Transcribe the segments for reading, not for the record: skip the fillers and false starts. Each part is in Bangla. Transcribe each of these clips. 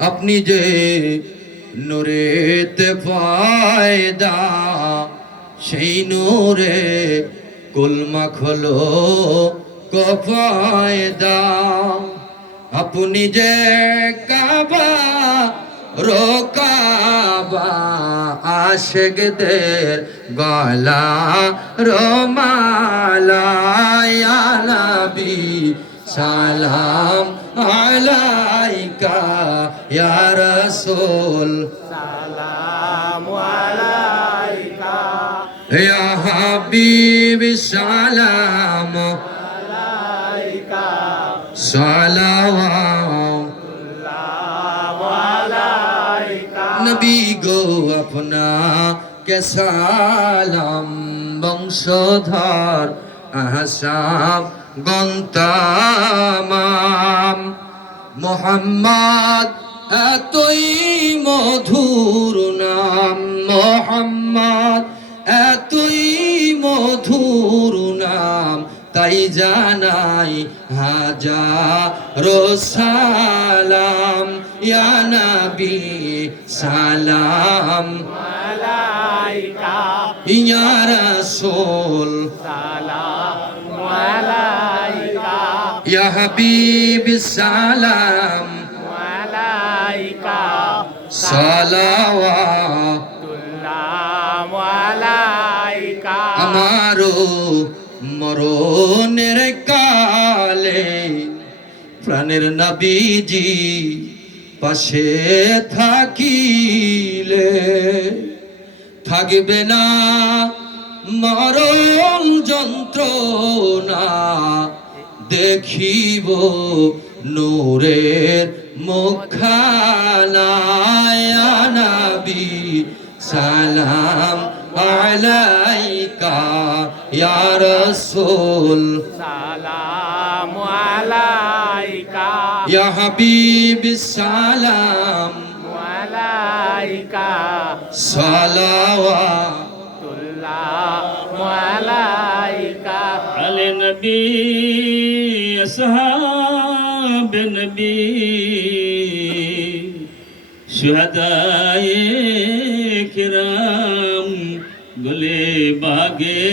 अपनी जे नूरेते फायदा সেই নূরে কুলমা খোলো কো ফায়দা আপনি যে কাবা রোকাবা আশিকদের গলা রোমালা ইয়া নবী সালাম আলাইকা ইয়া রাসূল সালাম আলাইকা ইয়া হাবিবি সালাম আলাইকা সালাওয়াত আলাইকা নবী গো আপনা কে সালাম বংশধর আহসাব গন্তামাম মোহাম্মদ এতই মধুর নাম মোহাম্মদ এতই মধুর নাম তাই জানাই হাজারো সালাম ইয়া নবী সালাম আলাইকা ইয়া রাসূল সালাম আলাইকা ইয়া হাবিবি সালাম আলাইকা সালাওয়াত সালাম আলাইকা আমারো মরণের কালে প্রাণের নবীজি পাশে থাকিলে থাকবে না মরণ যন্ত্রণা দেখিব নূরের মুখখানা ইয়া নবী সালাম আলাইকা ইয়া রাসূল সালাম আলাইকা ইয়া হাবিবি সালাম আলাইকা সালাওয়াত সালাম আলাইকা على النبي أصحاب النبي شهداء کرام گلے باغے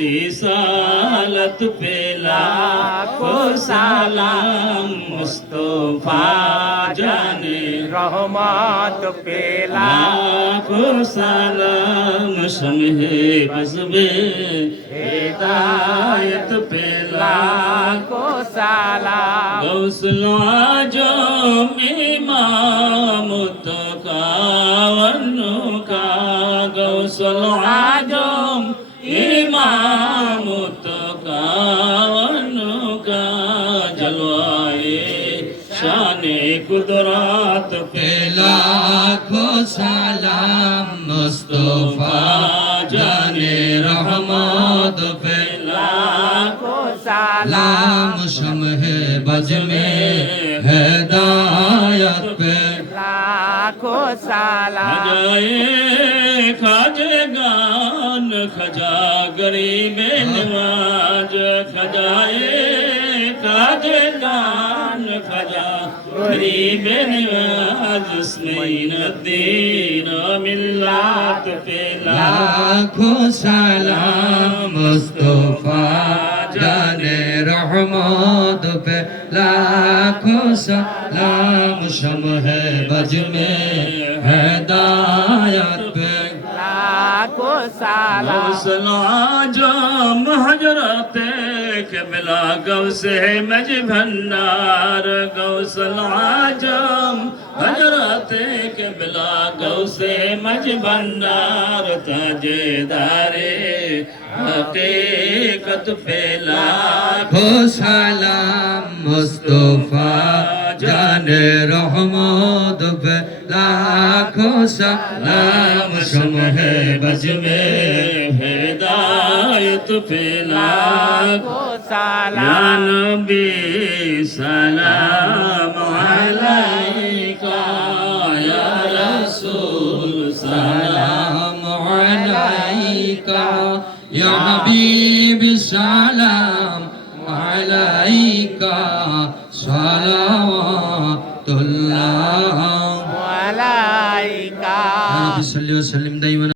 رسالت پہ لاکھوں سلام مصطفیٰ جانے রহমত পেলা লাখো সালাম সমহে বজবে হেদায়ত পে লাখো সালাম গৌসুল আজম ইমাম তকাওয়ানো কা গৌসুল আজম ইমাম তকাওয়ানো কা জলওয়ায়ে শানে কুদরত পে লাখো সালাম মুস্তাফা জানে রহমত পে লাখো সালাম লাম শমহে বজ মে হেদায়ত পে লাখো সালাম খাজায়ে খাজে গান খাজা গরিব নওয়াজ খাজায়ে খাজে গান খাজা গরিব নওয়াজ ইসমাইল দ্দীন মিল্লাত পে লাখো সালাম মুস্তাফা জানে রহমত পে লাখো সালাম শমহে বজ মে হেদায়ত পে লাখো সালাম গৌসুল আজম হযরত কিবলা গৌসে মজ ভন্ডার গৌসুল আজম হযরত কিবলা গৌসে মজ ভন্ডার তাজদারে হকীকত পে লাখো সালাম মুস্তাফা জানে রহমত পে লাখো সালাম শমহে বজ মে হেদায়ত পে লাখো লাখো সালাম या नबी सलाम अलैका या रसूल सलाम সালাম আলাইকা ইয়া হাবিবি সালাম আলাইকা সালাম সালাওয়াতুল্লাহ আলাইকা رب صل وسلم دائما